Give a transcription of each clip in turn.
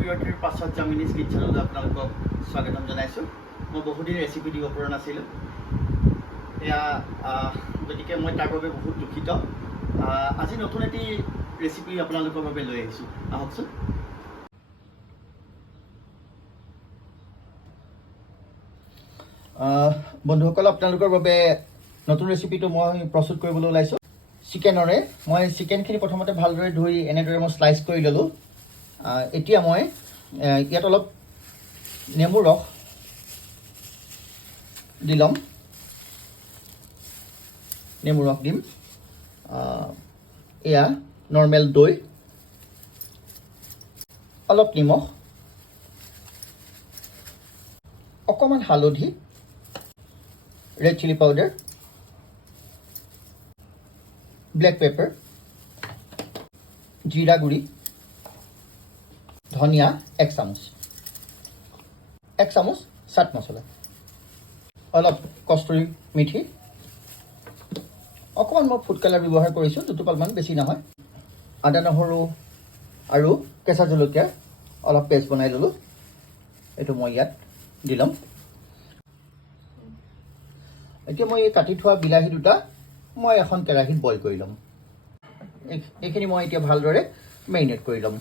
বিৰতিৰ পাছত জামিনীজ কিটচেনলৈ আপোনালোকক স্বাগতম জনাইছোঁ। মই বহুদিন ৰেচিপি দিব পৰা নাছিলোঁ, গতিকে মই তাৰ বাবে বহুত দুখিত। আজি নতুন এটি ৰেচিপি আপোনালোকৰ বাবে লৈ আহিছোঁ, আহকচোন। বন্ধুসকল, আপোনালোকৰ বাবে নতুন ৰেচিপিটো মই প্ৰস্তুত কৰিবলৈ ওলাইছোঁ। চিকেনৰে মই চিকেনখিনি প্ৰথমতে ভালদৰে ধুই এনেদৰে মই স্লাইচ কৰি ল'লোঁ। এতিয়া মই ইয়াত অলপ নেমুৰ ৰস দি ল'ম। নেমুৰ ৰস দিম। এয়া নৰ্মেল দৈ, অলপ নিমখ, অকণমান হালধি, red chilli powder, black pepper, জিৰা গুড়ি, ধনিয়া 1 চামুচ, 1 চামুচ চাট মছলা, অলপ কষ্টুৰি মেথি, অকণমান মই ফুড কালাৰ ব্যৱহাৰ কৰিছোঁ, 2 টোপালমান, বেছি নহয়। আদা নহৰু আৰু কেঁচা জলকীয়া অলপ পেষ্ট বনাই ল'লোঁ। এইটো মই ইয়াত দি ল'ম। এতিয়া মই এই কাটি থোৱা বিলাহী দুটা মই এখন কেৰাহীত বইল কৰি ল'ম। এইখিনি মই এতিয়া ভালদৰে মেৰিনেট কৰি ল'ম।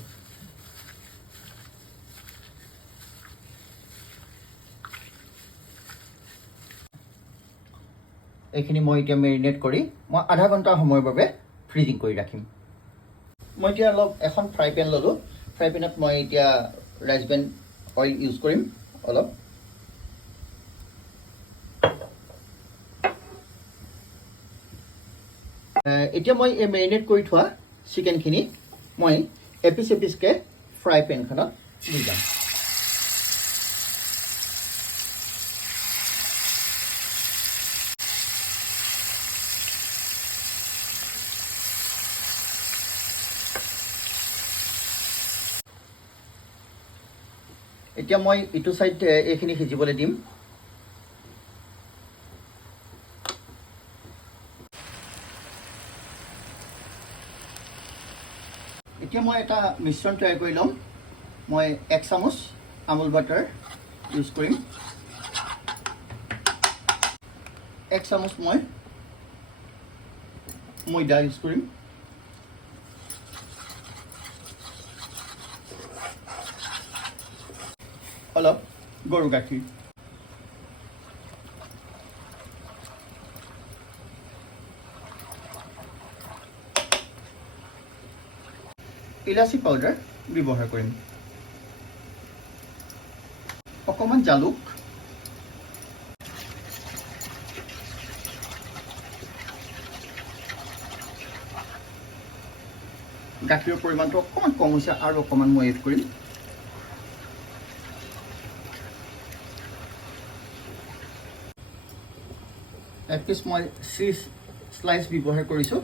এইখিনি মই এতিয়া মেৰিনেট কৰি মই আধা ঘণ্টা সময়ৰ বাবে ফ্ৰিজিং কৰি ৰাখিম। মই এতিয়া অলপ এখন ফ্ৰাই পেন ল'লোঁ। ফ্ৰাই পেনত মই এতিয়া ৰাইচ ব্ৰেন অইল ইউজ কৰিম অলপ। এতিয়া মই এই মেৰিনেট কৰি থোৱা চিকেনখিনি মই এপিচ এপিচকৈ ফ্ৰাই পেনখনত দি যাম। এতিয়া মই ইটো চাইড এইখিনি সিজিবলৈ দিম। এতিয়া মই এটা মিশ্ৰণ তৈয়াৰ কৰি ল'ম। মই 1 চামুচ আমুল বাটাৰ ইউজ কৰিম। 1 চামুচ মই ময়দা ইউজ কৰিম। অলপ গৰু গাখীৰ। ইলাচি পাউডাৰ ব্যৱহাৰ কৰিম। অকণমান জালুক, গাখীৰৰ পৰিমাণটো অকণমান কম হৈছে, আৰু অকণমান মই এড কৰিম। এক পিচ মই চীজ স্লাইচ ব্যৱহাৰ কৰিছোঁ।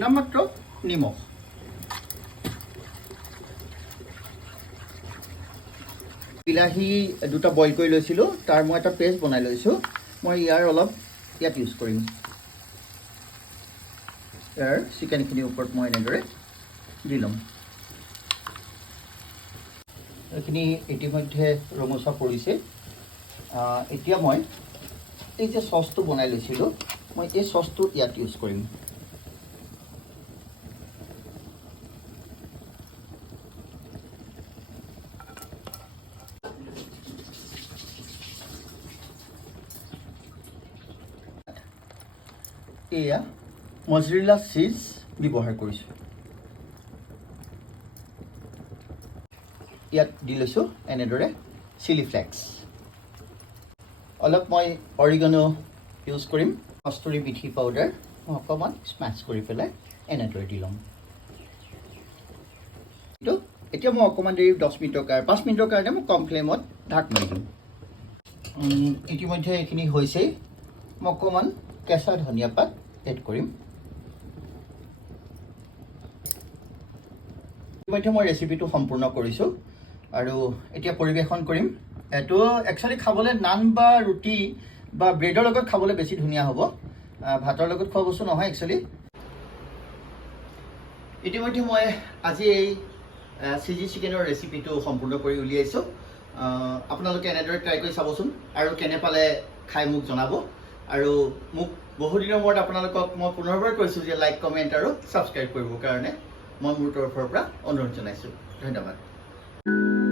নামমাত্ৰ নিমখ। বিলাহী দুটা বইল কৰি লৈছিলোঁ, তাৰ মই এটা পেষ্ট বনাই লৈছোঁ। মই ইয়াৰ অলপ ইয়াত ইউজ কৰিম। ইয়াৰ চিকেনখিনিৰ ওপৰত মই এনেদৰে দি ল'ম। এইখিনি ইতিমধ্যে ৰঙচুৱা পৰিছে। এতিয়া মই এই যে চচটো বনাই লৈছিলোঁ, মই এই চচটো ইয়াত ইউজ কৰিম। এয়া মজৰেলা চীজ ব্যৱহাৰ কৰিছোঁ। ইয়াত দি লৈছোঁ এনেদৰে চিলি ফ্লেক্স। অলপ মই অৰিগানো ইউজ কৰিম। কষ্টুৰি মেথি পাউডাৰ মই অকণমান স্মেছ কৰি পেলাই এনেদৰে দি ল'ম। এতিয়া মই অকণমান দেৰি 5 মিনিটৰ কাৰণে মই কম ফ্লেমত ঢাক মাৰি দিম। ইতিমধ্যে এইখিনি হৈছেই। মই অকণমান কেঁচা ধনিয়া পাত এড কৰিম। ইতিমধ্যে মই ৰেচিপিটো সম্পূৰ্ণ কৰিছোঁ আৰু এতিয়া পৰিৱেশন কৰিম। এইটো একচুৱেলি খাবলৈ নান বা ৰুটি বা ব্ৰেডৰ লগত খাবলৈ বেছি ধুনীয়া হ'ব। ভাতৰ লগত খোৱা বস্তু নহয় একচুৱেলি। ইতিমধ্যে মই আজি এই চিজি চিকেনৰ ৰেচিপিটো সম্পূৰ্ণ কৰি উলিয়াইছোঁ আপোনালোকে এনেদৰে ট্ৰাই কৰি চাবচোন আৰু কেনে পালে খাই মোক জনাব আৰু মোক বহুদিনৰ মূৰত আপোনালোকক মই পুনৰবাৰ কৈছোঁ যে লাইক কমেণ্ট আৰু ছাবস্ক্ৰাইব কৰিবৰ কাৰণে মই মোৰ তৰফৰ পৰা অনুৰোধ জনাইছোঁ ধন্যবাদ